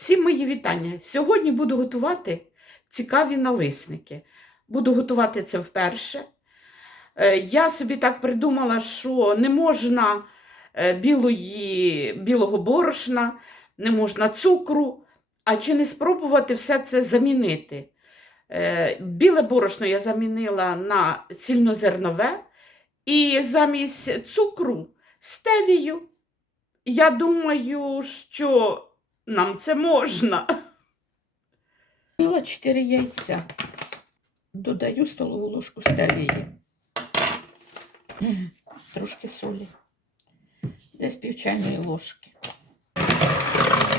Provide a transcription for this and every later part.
Всім мої вітання. Сьогодні буду готувати цікаві налисники. Буду готувати це вперше. Е, Я собі так придумала, що не можна е, білої, білого борошна, не можна цукру, а чи не спробувати все це замінити. Е, Біле борошно я замінила на цільнозернове і замість цукру стевію. Я думаю, що нам це можна. Мила 4 яйця. Додаю столову ложку стевії. Трошки солі. Десь пів чайної ложки.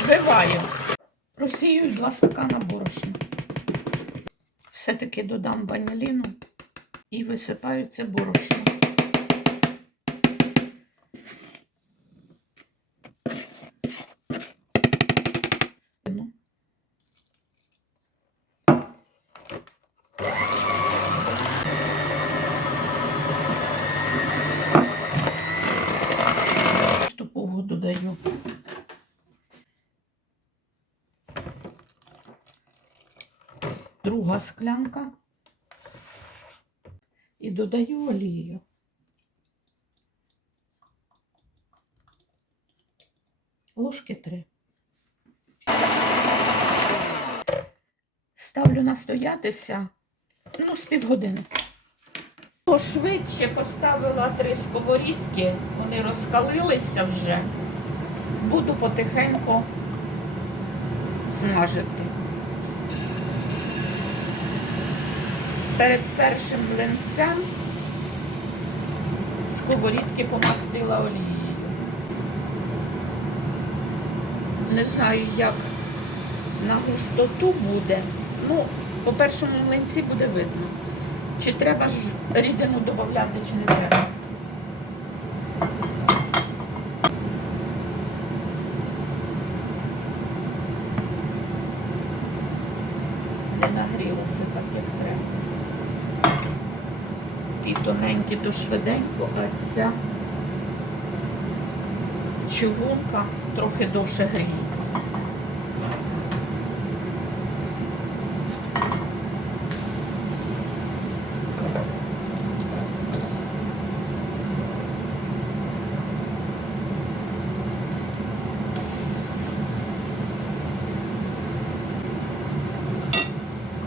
Збиваю. Просію 2 стакана борошна. Все-таки додам ваніліну і висипаю це борошно. Ну, Поступово додаю. Друга склянка. І додаю олію. Ложки три. Ставлю настоятися, ну, з півгодини. Пошвидше поставила три сковорідки, вони розкалилися вже. Буду потихеньку смажити. Перед першим млинцем сковорідки помастила олією. Не знаю, як на густоту буде. Ну, по першому млинці буде видно. Чи треба ж рідину додати, чи не треба. Не нагрілося так, як треба. Ті тоненькі то швиденько, а ця чугунка трохи довше гріється.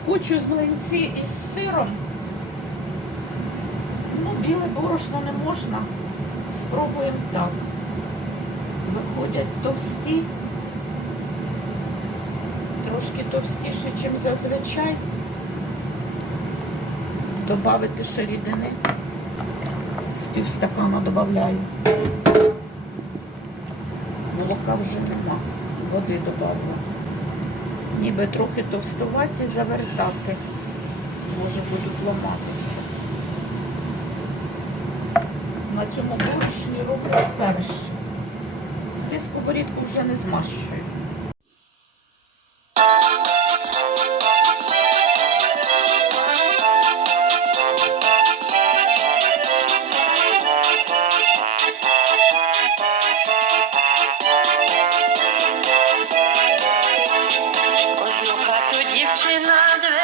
Хочу з млинці із сиром. Біле борошно не можна. Спробуємо так. Виходять товсті, трошки товстіше, ніж зазвичай. Добавити ще рідини. З півстакана додаю. Молока вже нема. Води додавала ніби трохи товстуваті завертати. Може будуть ламатися. На цьому борошні роблю вперше. Я сковорідку вже не змащую. Хату дівчина двері відчиняла,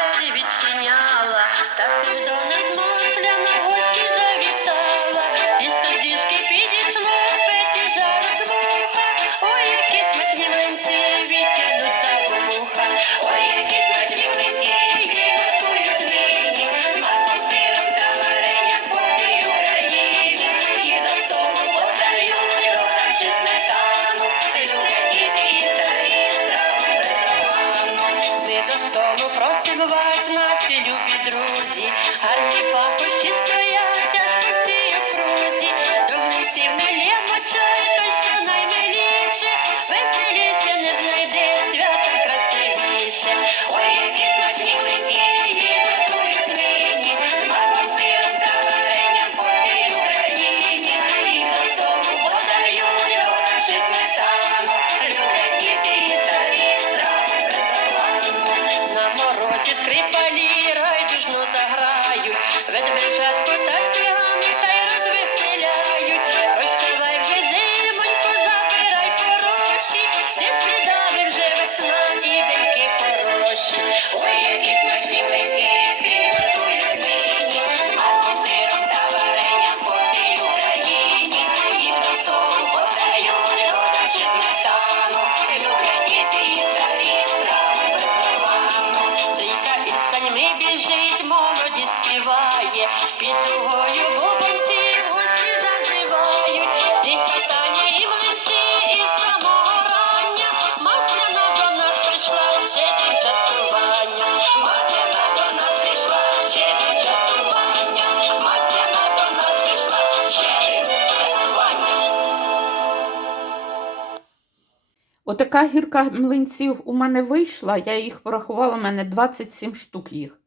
Отака гірка млинців у мене вийшла, я їх порахувала, у мене 27 штук їх.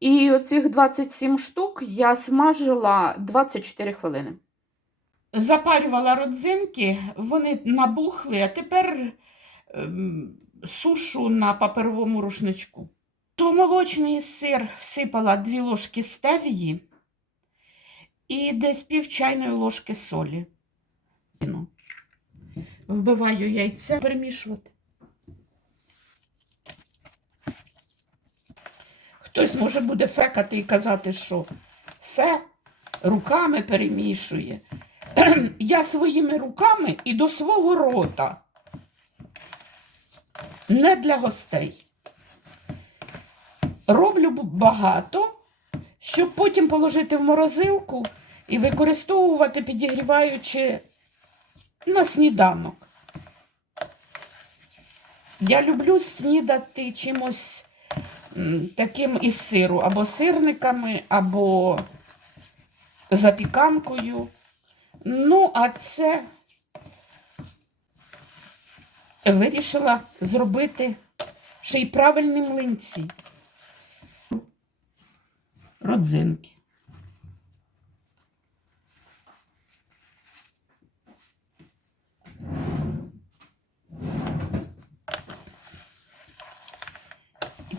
І оцих 27 штук я смажила 24 хвилини. Запарювала родзинки, вони набухли, а тепер ем, сушу на паперовому рушничку. У молочний сир всипала 2 ложки стевії і десь пів чайної ложки солі. Вбиваю яйце, перемішувати. Хтось може буде фекати і казати, що фе руками перемішує. Я своїми руками і до свого рота. Не для гостей. Роблю багато, щоб потім положити в морозилку і використовувати, підігріваючи на сніданок. Я люблю снідати чимось таким із сиру, або сирниками, або запіканкою. Ну, а це вирішила зробити ще й правильні млинці. Родзинки.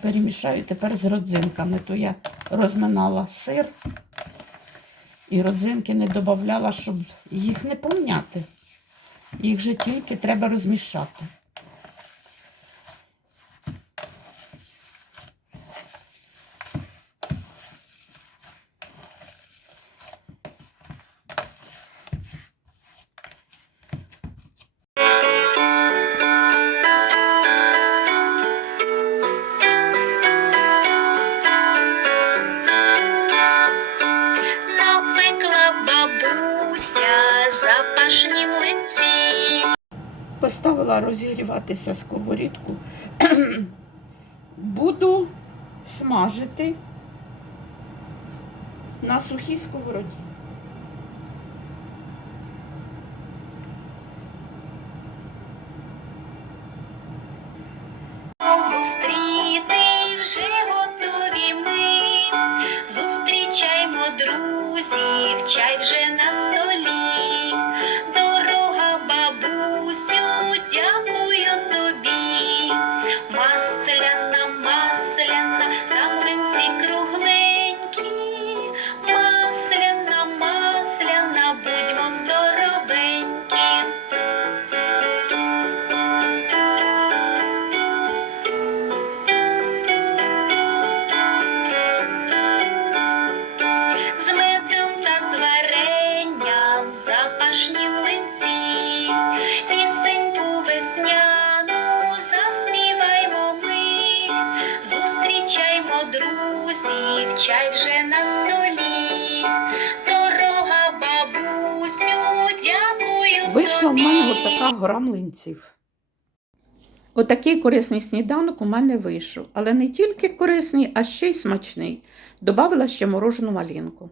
Перемішаю тепер з родзинками. То я розминала сир і родзинки не додавала, щоб їх не помняти. Їх же тільки треба розмішати. Запашні млинці. Поставила розігріватися сковорідку. Буду смажити на сухій сковороді. Зустріти вже готові ми. Зустрічаймо друзів, чай вже на столі. Чай вже на столі. Дорога бабусю, дякую Вийшла в мене така гора млинців. Отакий корисний сніданок у мене вийшов, але не тільки корисний, а ще й смачний. Добавила ще морожену малинку.